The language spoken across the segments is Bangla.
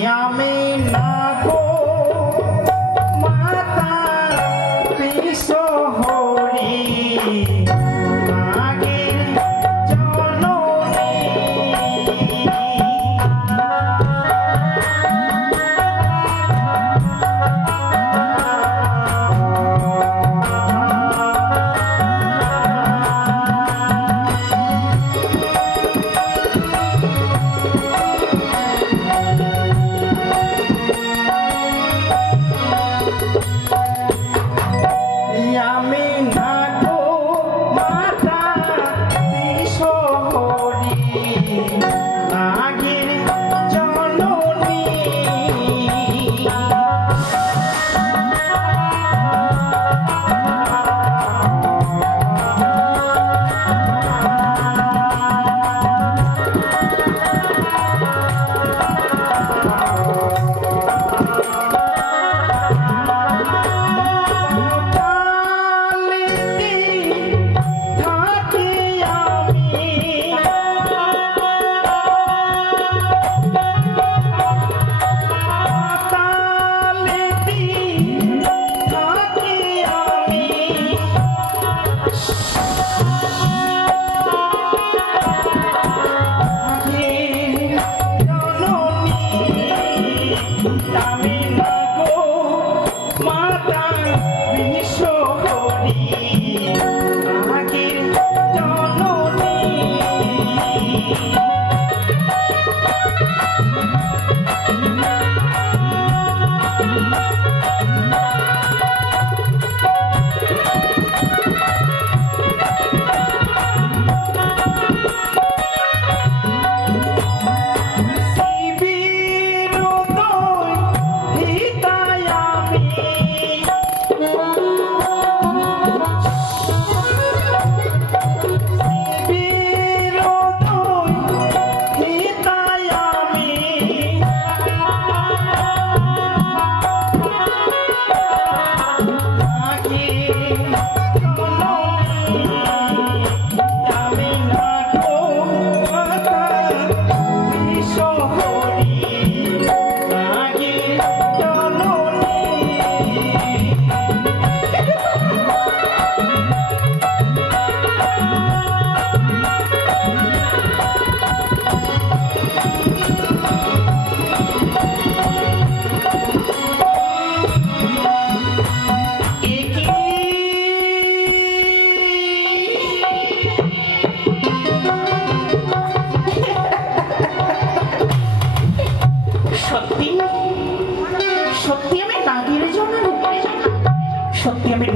আমি না গো মাতা পিস হরি আগের জননী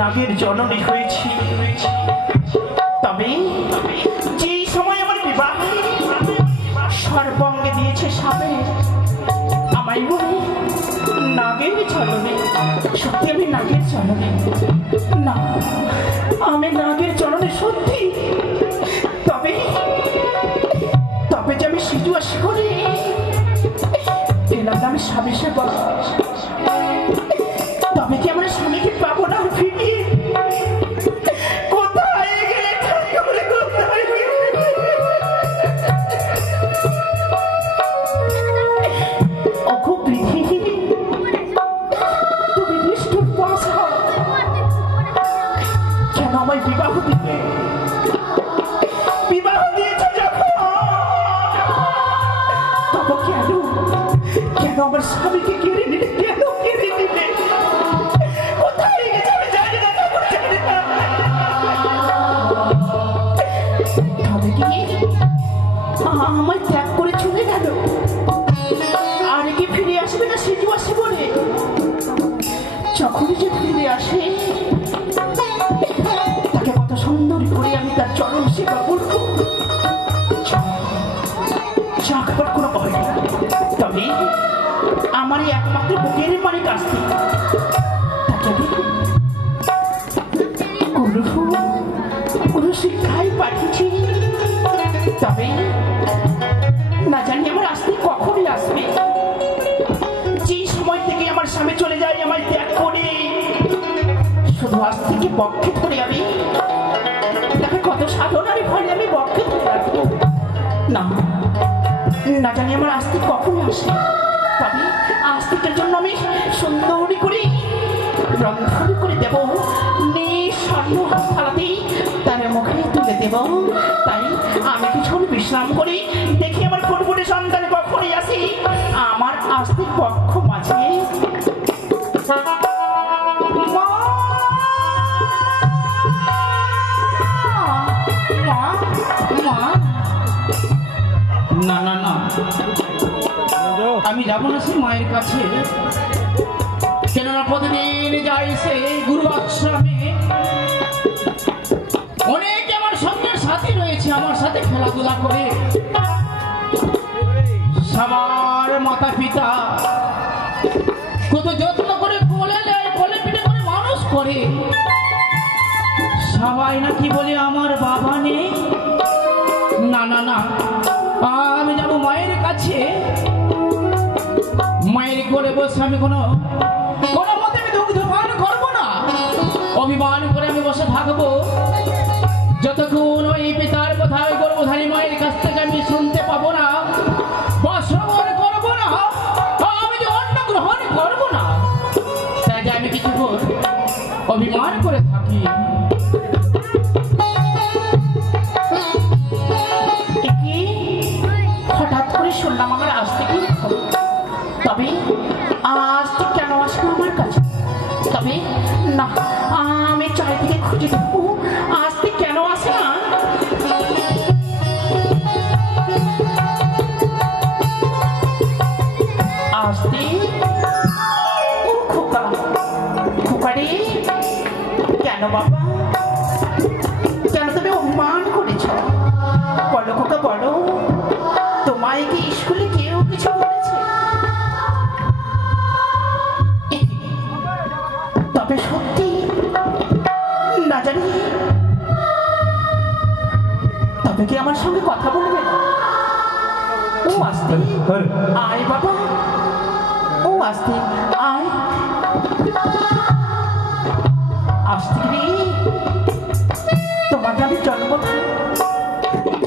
নাগের জননী হয়েছি। তবে যে সময় আমার বিবাহ সর্বঙ্গে দিয়েছে সাপে আমায় বলে নাগের জননী। সত্যি আমি নাগের জননী না, আমি নাগের জননী সত্যি। তবে তবে যে আমি সিজু আসি করি এলাকা আমি স্বামী সেবা, তবে কি আমার স্বামীকে পাবো না ফিরিয়ে? কোথায় গেলে অখুব পৃথিবী তুমি নিষ্ঠুর পাশ হও, কেন আমায় বিবাহ দিবে? বিবাহ দিয়েছে যখন তবে কেন কেন আমার স্বামীকে কেড়ে নিলে? কেন কেড়ে নিলে? আমায় ত্যাগ করে চলে গেল, আর কি ফিরে আসবে না সিজু আসে বলে? যখনই যে ফিরে আসে তাকে কত সুন্দর করে আমি তার চরণ সেবা করবো, যা খাবার কোনো ভয় না। তবে আমার এই একমাত্র বুকের মানে কাছে তাকে কোনো শিক্ষায় পাঠিয়েছি। তবে না জানি আমার আসতে কখনই আসবে। যে সময় থেকে আমার স্বামী চলে যায় আমায় ত্যাগ করে, শুধু আজ থেকে বক্ষে ধরে আমি তাকে কত সাধনার ফলে আমি বক্ষে ধরে রাখবো। না না জানি আমার আসতে কখন আসে। তবে আস্তিকের জন্য আমি সুন্দরী করে রন্ধন করে দেব, স্বর্ণ থালাতেই তার মুখে তুলে দেব। তাই আমি কিছুক্ষণ বিশ্রাম করি, দেখি আমার ফুটফুটে সন্তান কখনই আসি আমার আস্তিক পক্ষ মাঝে। না না না, আমি যাবো না সে মায়ের কাছে, কেননা প্রতিদিন যাই সে গুরু আশ্রমে। অনেক আমার সঙ্গে সাথী রয়েছে, আমার সাথে খেলাধুলা করে, সবার মাতা পিতা কত যত্ন করে কোলে নেয়, কোলে পিঠে করে মানুষ করে। সবাই নাকি বলে আমার বাবা নেই। না না না, আমি যাবো মায়ের কাছে। মায়ের কোলে বসে আমি কোনো মতে আমি দুগ্ধ পান করবো না, অভিমান করে আমি বসে থাকবো যতক্ষণ ওই পিতার কথা গর্ভধারী মায়ের কাছ থেকে আমি শুনতে পাবো না বা শ্রবণ করবো না, আমি যে অন্ন গ্রহণ করবো না। তাই যে আমি কিছুক্ষণ অভিমান করে থাকি। হঠাৎ করে শুনলাম আমার আসতে কি, তবে আজ তো কেন আসলো আমার কাছে? তবে না, আমি চারিদিকে খুঁজে দেখবো আসতে কেন আসে না। আসতে ও খোকা, খোকা রে, কেন বাবা, কেন তুমি অভিমান করেছ? বলো খোকা বলো, তোমায় কি স্কুলে কেউ কিছু বলেছে? তবে সত্যি না জানি, তবে কি আমার সঙ্গে কথা বলবে না? ও আসতে আয় বাবা, ও আসতে আয়। আসতে রে, তোমাকে আমি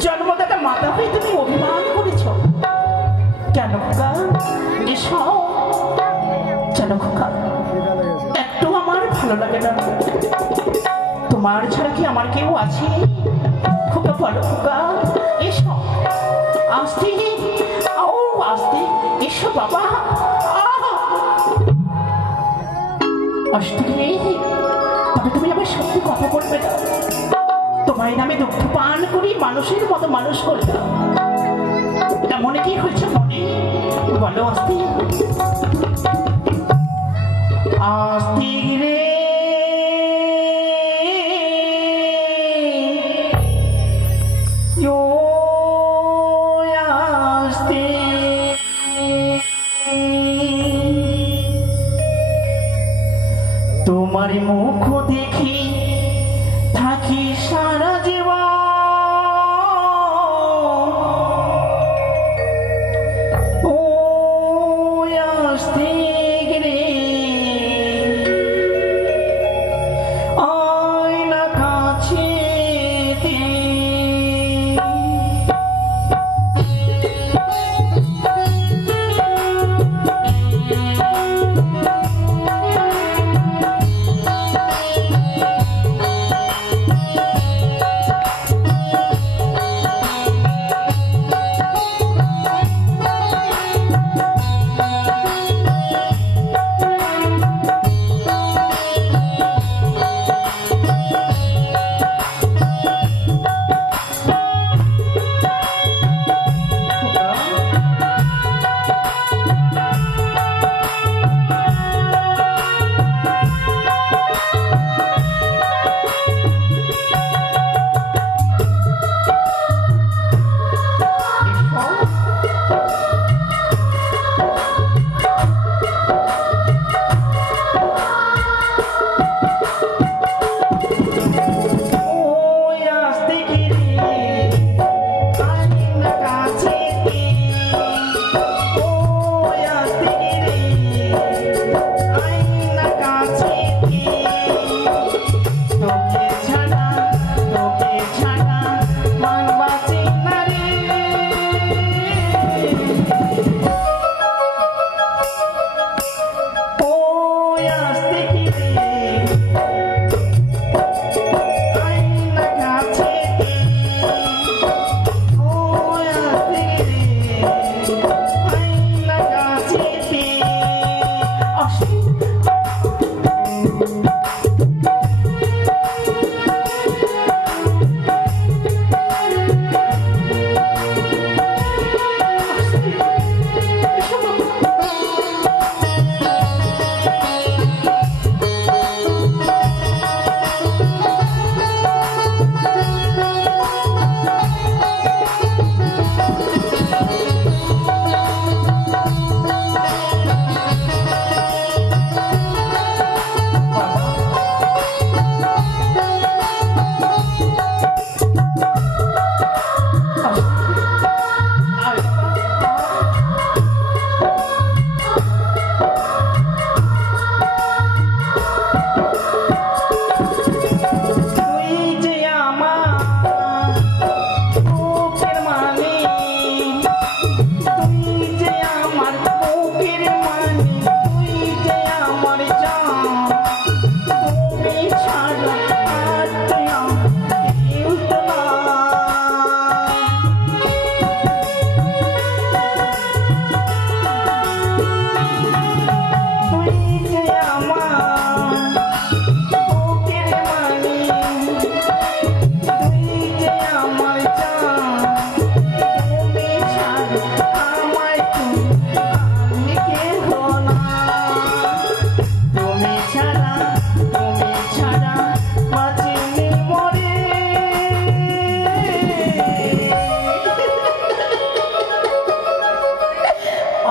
জন্মদাতা মাতা হয়ে তুমি অভিমান করেছ কেন খোকা? এসো কেন খোকা, একটু আমার ভালো লাগে না। তোমার ছাড়া কি আমার কেউ আছে? খোকা বলো খোকা, এসো। আসতে ও আসতে, এসো বাবা। আসতে রে, তবে তুমি আমার সত্যি কথা বলবে না? তোমায় নামে দুঃখ পান করি মানুষের মতো মানুষ করলাম, মনে কি হয়েছে মনে বলো? আসতে আসতে রে, আসতে তোমার মুখ দেখি থাকি সারা জীবন, ও আসতে রে, আয় না কাছে।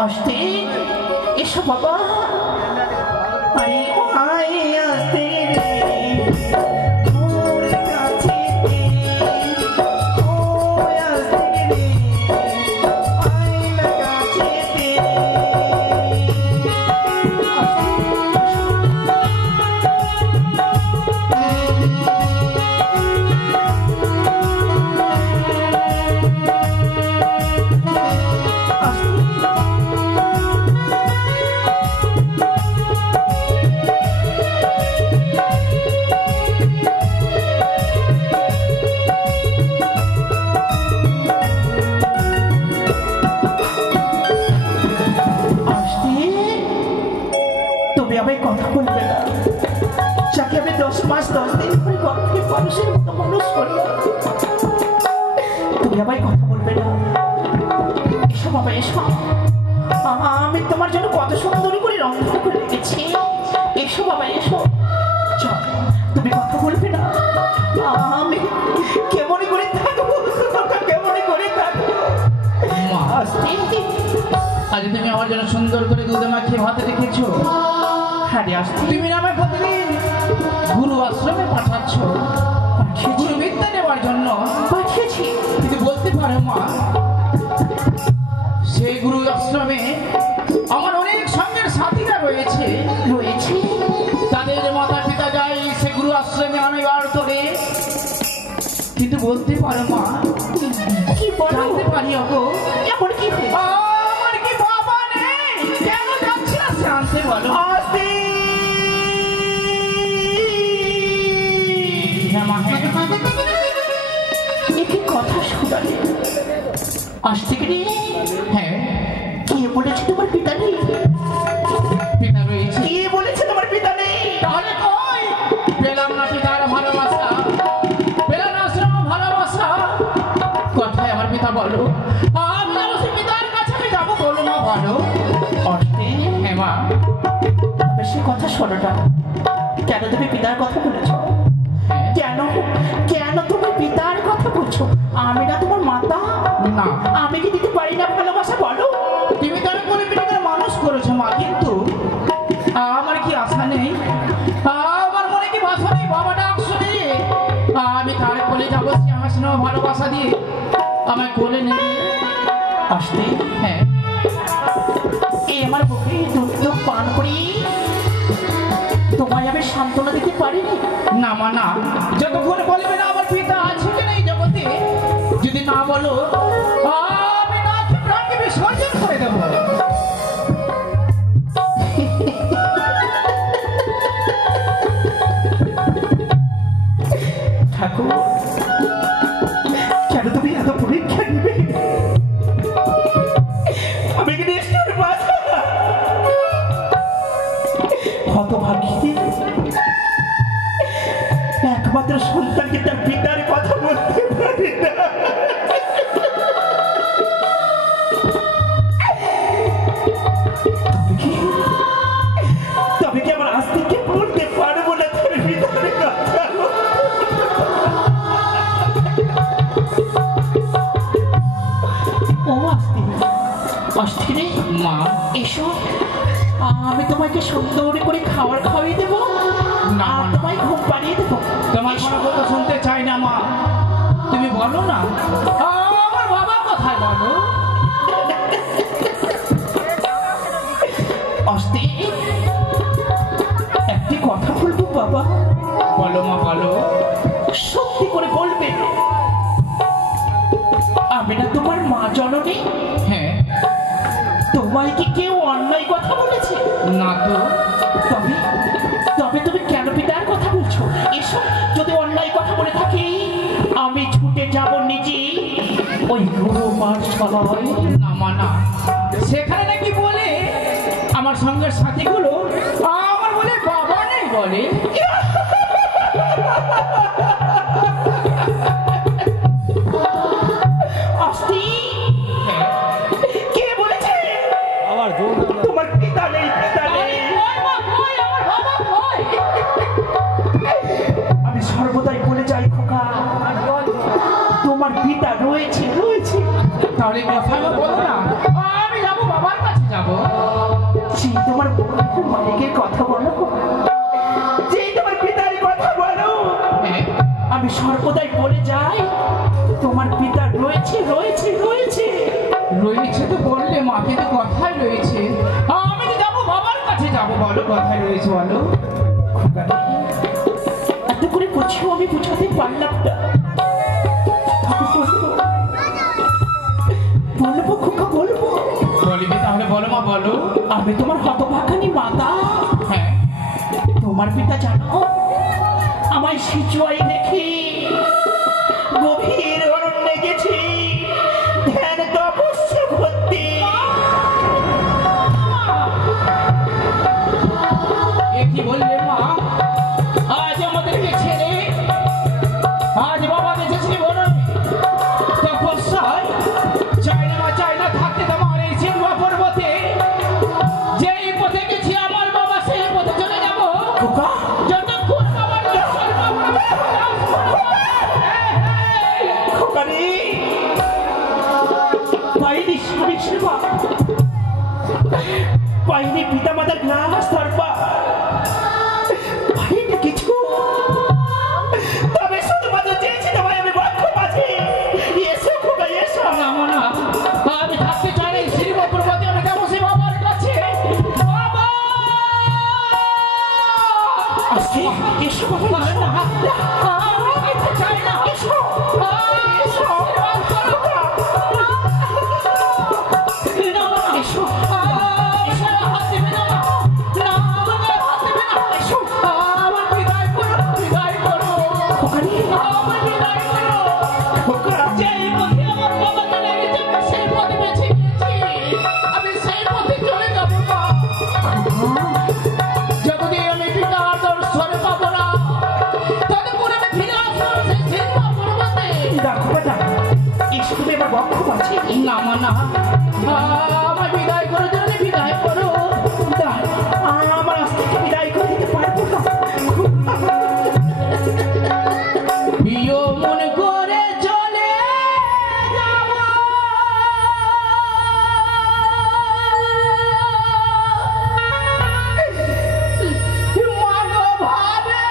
আসতে এসো বাবা। আরে আয় আসতে রে মোর কাছেতে, ও আসতে রে আয় না কাছেতে। তুমি আমায় কথা বলবে না, যাকে আমি 10 মাস 10 দিন ধরে গর্ভে মানুষের মতো মানুষ করলাম, তুমি আমায় কথা বলবে না? এসো বাবা এসো, আমি তোমার জন্য কত সুন্দর করে রন্ধন করে রেখেছি। এসো বাবা এসো, চল। তুমি কথা বলবে না? আমি কেমন করে থাকবো, কেমন করে থাকবো? মা, আসতে আজ তুমি আমার জন্য সুন্দর করে দুধ মাখিয়ে ভাতে রেখেছো। হ্যাঁ রে আসতে, তুমি আমায় প্রতিদিন গুরু আশ্রমে পাঠাচ্ছ গুরু বিদ্যা নেওয়ার জন্য। পাঠিয়েছি। কিন্তু বলতে পারো মা, সেই গুরু আশ্রমে আমার অনেক সঙ্গের সাথীরা রয়েছে। রয়েছে? তাদের মাতা পিতা যায় সে গুরু আশ্রমে আনবার তোলে। কিন্তু বলতে পারো মা, কি বলো? জানতে পারি ওগো, এমন কি হয়েছে? আমার কি বাবা নেই? কেন যাচ্ছি না জানতে বলো। আসতে হ্যাঁ মা, হ্যাঁ। একই কথা শোনালে আসতে গেলে হ্যাঁ, কে বলেছে তোমার পিতা নেই? পিতা রয়েছে। কে বলেছে তোমার পিতা নেই? তাহলে কই পেলাম না পিতার ভালোবাসা, পেলাম না আশ্রম ভালোবাসা। কথায় আমার পিতা বলো, আমি যাবো সে পিতার কাছে, আমি যাবো, বলো মা বলো। আসতে হ্যাঁ মা, বেশি কথা শোনো না। কেন তুমি পিতার কথা বলেছ? হ্যাঁ। কেন কেন তুমি পিতার কথা বলছো? আমি না তোমার মাতা? না, আমি কি দিতে পারি না ভালোবাসা? বলো। তুমি তো করে পিতাকে মানুষ করেছো মা, কিন্তু আমার কি আশা নেই? আমার মনে কি বাসা নেই? বাবা ডাক শুনে আমি তার কোলে যাবো, সে আমার স্নেহ ভালোবাসা দিয়ে আমায় কোলে নেবে। আসতে হ্যাঁ, এই আমার বুকে দুধ পান করি তোমায় আমি সান্ত্বনা দিতে পারিনি। না মা না, যতক্ষণ বলবে না আমার পিতা আছে কি নেই জগতে, যদি না বলো আমি না প্রাণকে বিসর্জন করে দেবো। ঠাকুর, কেন তুমি এত পরীক্ষা নিবে? আমি কি নিষ্ঠুর বাছা? হতভাগী একমাত্র সন্তানকে তার পিতার কথা বলতে পারি না। তবে কি আমার আস্তিকে বলতে পারবো না তার পিতার কথা? ও আস্তি, আস্তি রে মা, এসো, আমি তোমাকে সুন্দর করে খাবার খাওয়াই দেবো, না, আর তোমায় ঘুম পাড়িয়ে দেবো। তোমার কোনো কথা শুনতে চাই না মা, তুমি বলো না আমার বাবা কোথায়, বলো। আস্তে একটি কথা বলবো বাবা? বলো মা বলো। সত্যি করে বলবে? আমি না তোমার মা জননী? হ্যাঁ। তোমায় কি কেউ অন্যায় কথা বলেছে? না তো। তবে তবে তুমি কেন পিতার কথা বলছো? এসো, যদি অন্যায় কথা বলে থাকি আমি ছুটে যাব নিজে ওই গুরু পাঠশালায়। না মা না, সেখানে নাকি বলে আমার সঙ্গের সাথীগুলো আমার বলে বাবা নেই বলে। আস্তি, কে বলেছে তোমার পিতা নেই? পিতা নেই? আমি সর্বদাই বলে যাই খোকা, তোমার পিতা রয়েছে, রয়েছে। তাহলে কথা বলো না, আমি যাবো বাবার কাছে। যাবো। যে তোমার মালিকের কথা বলো, যে তোমার পিতার কথা বলো, হ্যাঁ, আমি সর্বদাই বলে যাই তোমার পিতা রয়েছে রয়েছে রয়েছে। রয়েছে তো বললে মা, কিন্তু কথাই রয়েছে। আমি তো যাবো বাবার কাছে যাবো, বলো কোথায় রয়েছে বলো। এত করে বুঝিও আমি বুঝাতে পারলাম না। বলবো খোকা বলবো। বলিবি তাহলে বলো মা বলো। আমি তোমার হতভাগানি মাতা। হ্যাঁ, তোমার পিতা জানো আমায় সিচুয়াই দেখি গভীর অরণ্যে গেছি ধ্যান তপস্যা করতে। এ কি বললে মা? আজ আমাদেরকে ছেড়ে আজ বাবা দেখেছি বলো তপস্যায় চাই না মা, চাই না থাকতে তোমার এই সিংহ পর্বতে। যেই পথে গেছি আমার বাবা সেই পথে চলে যাবো। খোকা যতক্ষণ বাবার দর্শন পাবো না। খোকারে পাইনি স্বামী সেবা, পাইনি পিতা মাতার গ্লাস দরবার, পাইনি কিছু। তবে শুধুমাত্র চেয়েছি তোমায় আমি বক্ষ মাঝে। এসো খোকা এসো। না মা, না, আমি থাকতে চাই না এই সিংহ পর্বতে। আমি যাবো সেই বাবার কাছে। বাবা! আসছি এসো বাবা এসো। আমি যেতে চাই না। এসো এসো এসো হাত দেবে না, না, আমার হাত দেবে না। এসো। আমার বিদায় করো, বিদায় করো। খোকারে আমার বিদায় করো। খোকা যেই পথে আমার বাবা চলে গেছে আমি সেই পথে বেছে নিয়েছি। আমি সেই পথে চলে যাবো মা। যতদিন আমি পিতার দর্শন পাবো না, ততক্ষণ আমি ফিরে আসবো সেই সিংহ পর্বতে। দেখো বেটা এসো তুমি এবার বক্ষ মাঝে। না মা, না, আমার বিদায় করো, যদি বিদায় করো। আমার আজ থেকে বিদায় করে দিতে পারবো না। প্রিয় মন করে চলে যাব, মাগো ভাবে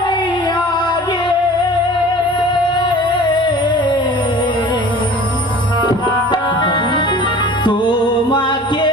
নিয়ে তোমাকে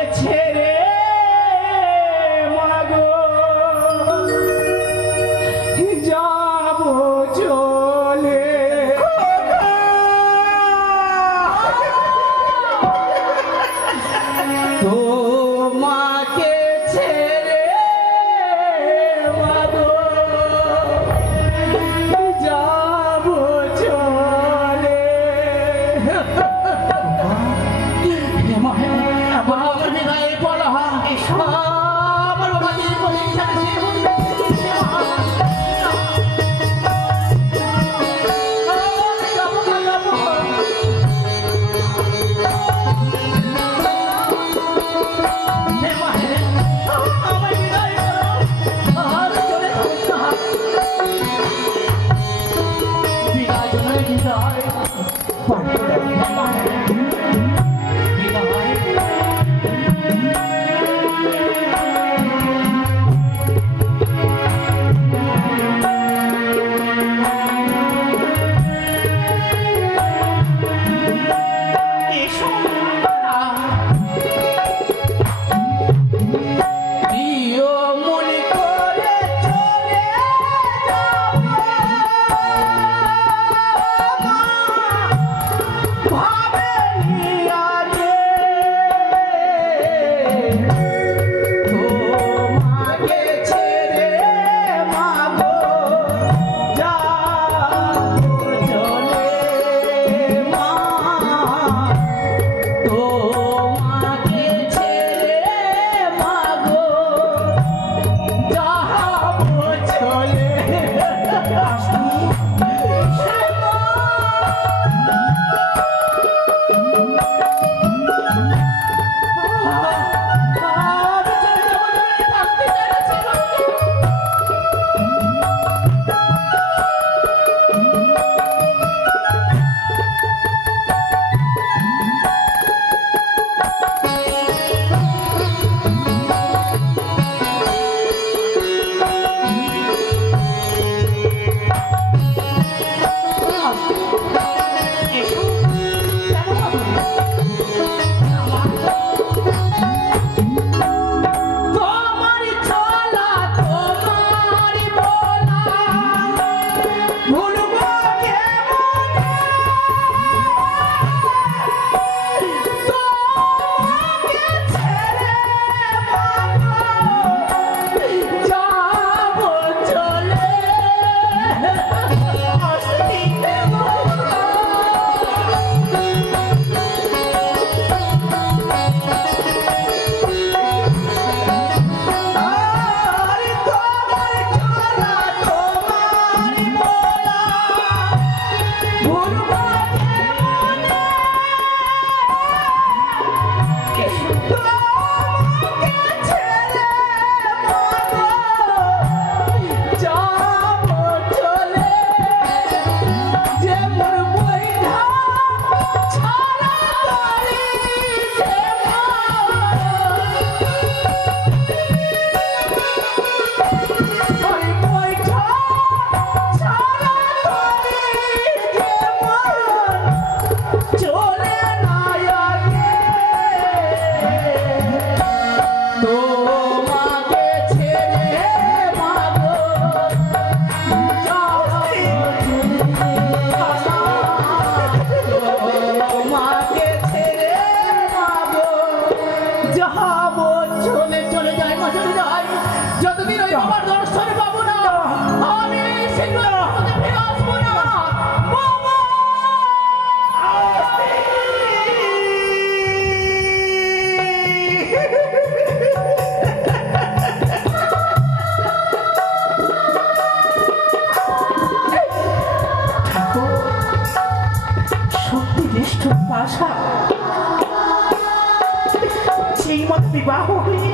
সেই মতো বিবাহ হয়ে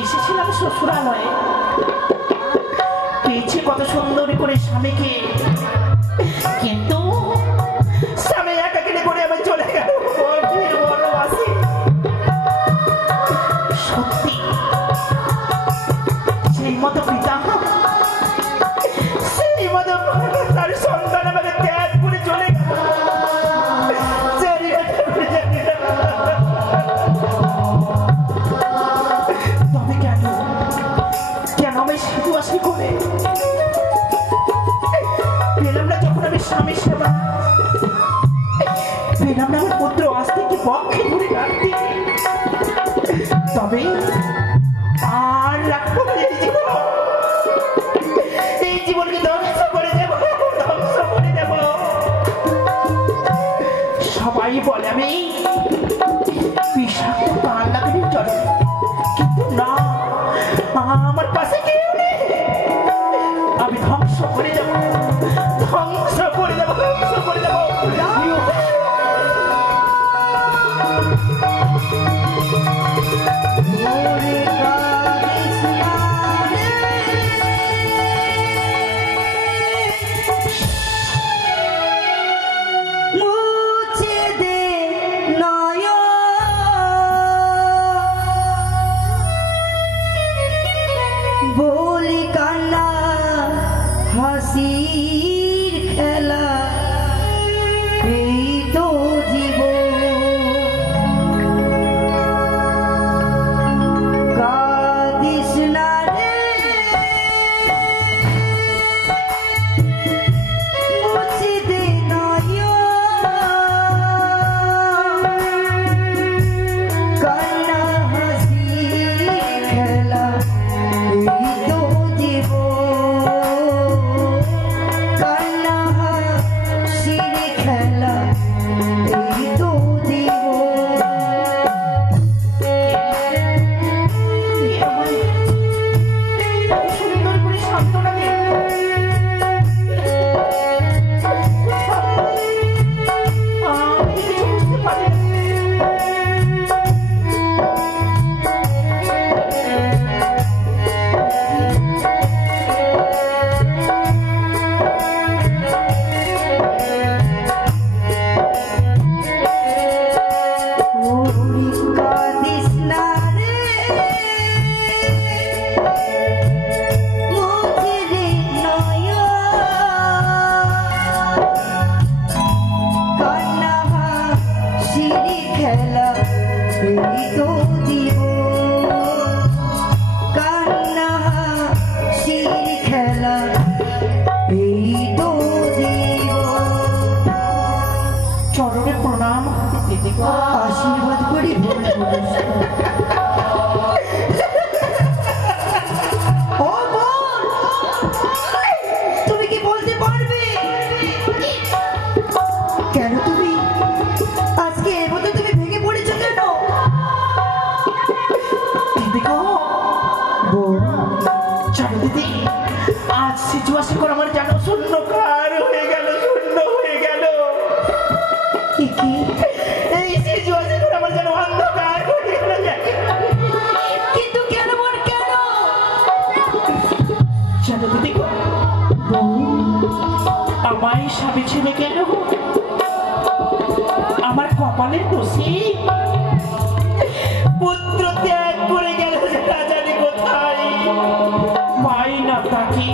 এসেছিলাম শ্বশুরালয়ে, পেয়েছি কত সুন্দর করে স্বামীকে, কিন্তু স্বামী একাকিনী করে আবার চলে গেল বনবাসে। সত্যি সেই মতো পিতা, সেই মতো তার সন্তান আমাকে ত্যাগ করে চলে গেল। তবে কেন কেন আমি সিধুয়াশি করে পেলাম না? যখন আমি স্বামী সেবা পেলাম না, আমার পুত্র আস্তিকে পক্ষে ধরে রাখতে, তবে আর রাখবো না এই জীবনকে ধ্বংস করে দেব, ধ্বংস করে দেব। সবাই বলে আমি বিষাক্ত কান লাগানি চলে, কিন্তু না, আমার পাশে কেউ নেই। আমি ধ্বংস করে দেব, ধ্বংস করে দেব, ধ্বংস করে দেব। আশীর্বাদ করি। তুমি কি বলতে পারবে কেন তুমি আজকে এর মধ্যে তুমি ভেঙে পড়েছো কেন? দিদি গো, চলো দিদি, আজ সিচুয়েশন করে আমার যেন শূন্যকার হয়ে গেল, শূন্য হয়ে গেল। এই সিচুয়েশন করে আমার যেন অন্ধকার হয়ে গেল। কিন্তু কেন মন কেন? চলো দিদি গো, আমায় স্বামী ছেলে কেন? আমার কপালের দোষী পুত্র ত্যাগ করে গেল, সেটা জানি কোথায় পাই না তাকে।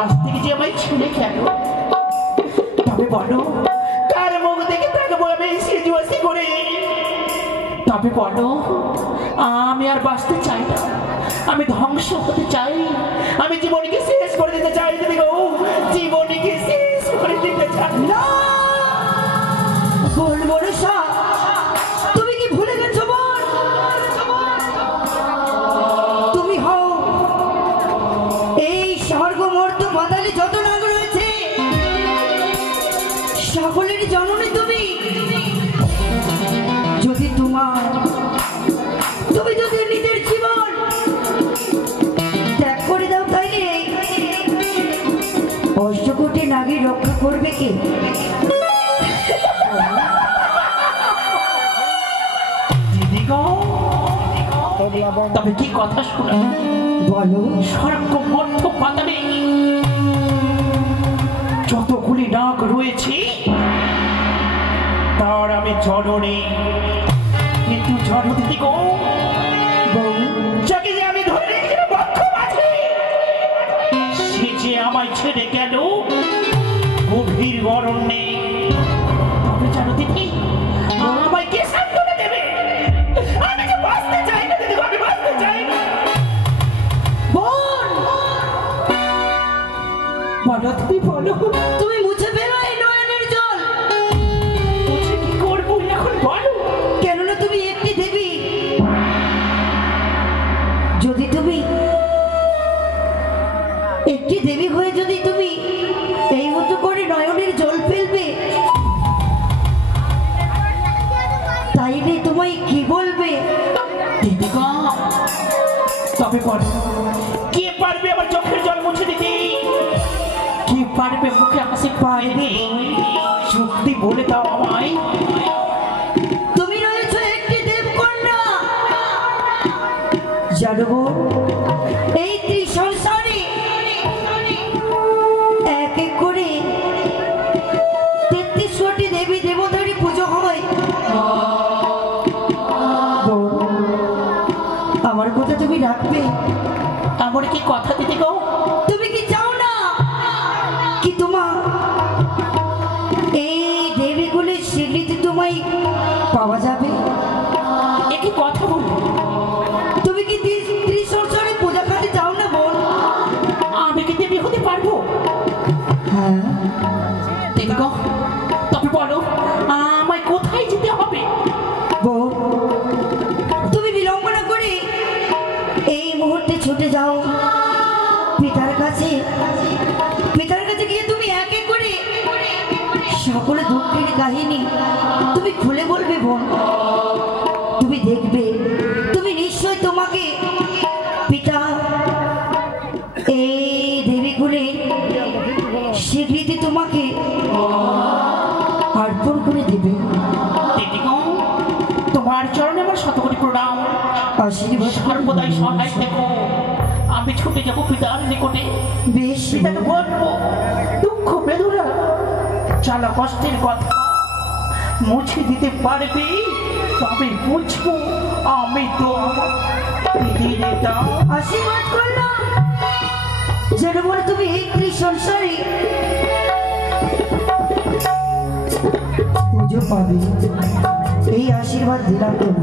আজ থেকে যে আমায় ছেলে কেন? তবে বলো কার মুখ দেখে থাকবো আমি সিজুয়াসি করে? তবে বলো, আমি আর বাঁচতে চাই না, আমি ধ্বংস হতে চাই, আমি জীবনকে শেষ করে দিতে চাই। দিদি গো, জীবনকে শেষ করে দিতে চাই। না বল বরসা, তুমি কি ভুলে গেছো বল? তুমি হও এই স্বর্গ মর্ত বাদালি যত নাগ রয়েছে সকলের জননী তুমি। যদি তুমি যদি নিজের জীবন ত্যাগ করে দাও, তাইলে অষ্টকোটি নাগী রক্ষা করবে কে? তবে কি কথা শোনা, বলো। স্বর্গ মধ্য পাতালে যতগুলি নাগ রয়েছে তার আমি জননী, কিন্তু জনদিদি গো, যাকে যে আমি ধরে রেখেছিলাম বক্ষ মাঝে, সে যে আমায় ছেড়ে গেল গভীর অরণ্যে। তবে জনদিদি আমায় কে সান্ত্বনা দেবে? আমি যে বাঁচতে চাই না দিদি, আমি বাঁচতে চাই না। বোন, বলো তুমি বলো, তুমি মুছে ফেলো এই নয়নের জল। বুঝে কি করবো এখন বলো? কেননা তুমি একটি দেবী। যদি তুমি একটি দেবী হয়ে যদি তুমি এই মতো করে নয়নের জল ফেলবে, তাইলে তোমায় কি বলবে? দিদি গো, তবে বলো কে পারবে আমার চোখের জল মুছে দিতে? কে পারবে মুখে হাসি পাইবে? সত্যি বলে দাও আমায়। তুমি রয়েছো একটি দেবকন্যা। জানো বোন, এই ত্রিসংসারে এক এক করে 33 কোটি দেবী দেবতারই পুজো হয়। বোন, আমার কথা তুমি রাখবে? আমার কি কথা দিদি গো? তুমি কি চাও না কি তোমার এই দেবীগুলির স্বীকৃতি তোমায় পাওয়া যাবে? এ কি কথা বলবো? তুমি কি ত্রিসংসারে পূজা করতে চাও না বোন? আমি কি দেবী হতে পারবো? হ্যাঁ। দিদি গো, তবে বলো আমায় কোথায় যেতে হবে? বোন, তুমি বিলম্ব না করে এই মুহূর্তে ছুটে যাও পিতার কাছে। পিতার কাছে গিয়ে তুমি এক এক করে সকলে দুঃখের কাহিনী তুমি খুলে বলবে বোন। তুমি দেখবে, তুমি নিশ্চয় তোমাকে পিতা এই দেবীগুলির স্বীকৃতি তোমাকে অর্পণ করে দেবে। দিদি গো, তোমার চরণে আমার শতকোটি প্রণাম। আশীর্বাদ সর্বদাই সহায় থেকো। আমি ছুটে যাবো পিতার নিকটে। বেশ। পিতাকে বলবো দুঃখ বেদনা জ্বালা কষ্টের কথা মুছে দিতে পারবে, তবে বুঝবো আমি তো দিদির নেতা। আশীর্বাদ করলাম যেন বলে তুমি এই ত্রিসংসারে পুজো পাবে, এই আশীর্বাদ দিলাম করল।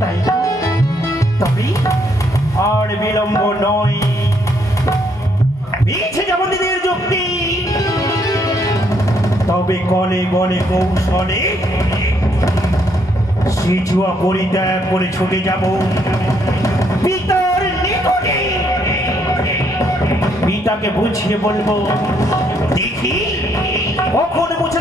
তাই তবে আর বিলম্ব নয়, পিছে যাব দিদির যুক্তি। তবে কলে বলে কৌশলে সিজুয়া পরিত্যাগ করে ছুটে যাব পিতার নিকটে। পিতাকে বুঝিয়ে বলবো, দেখি কখন মুছে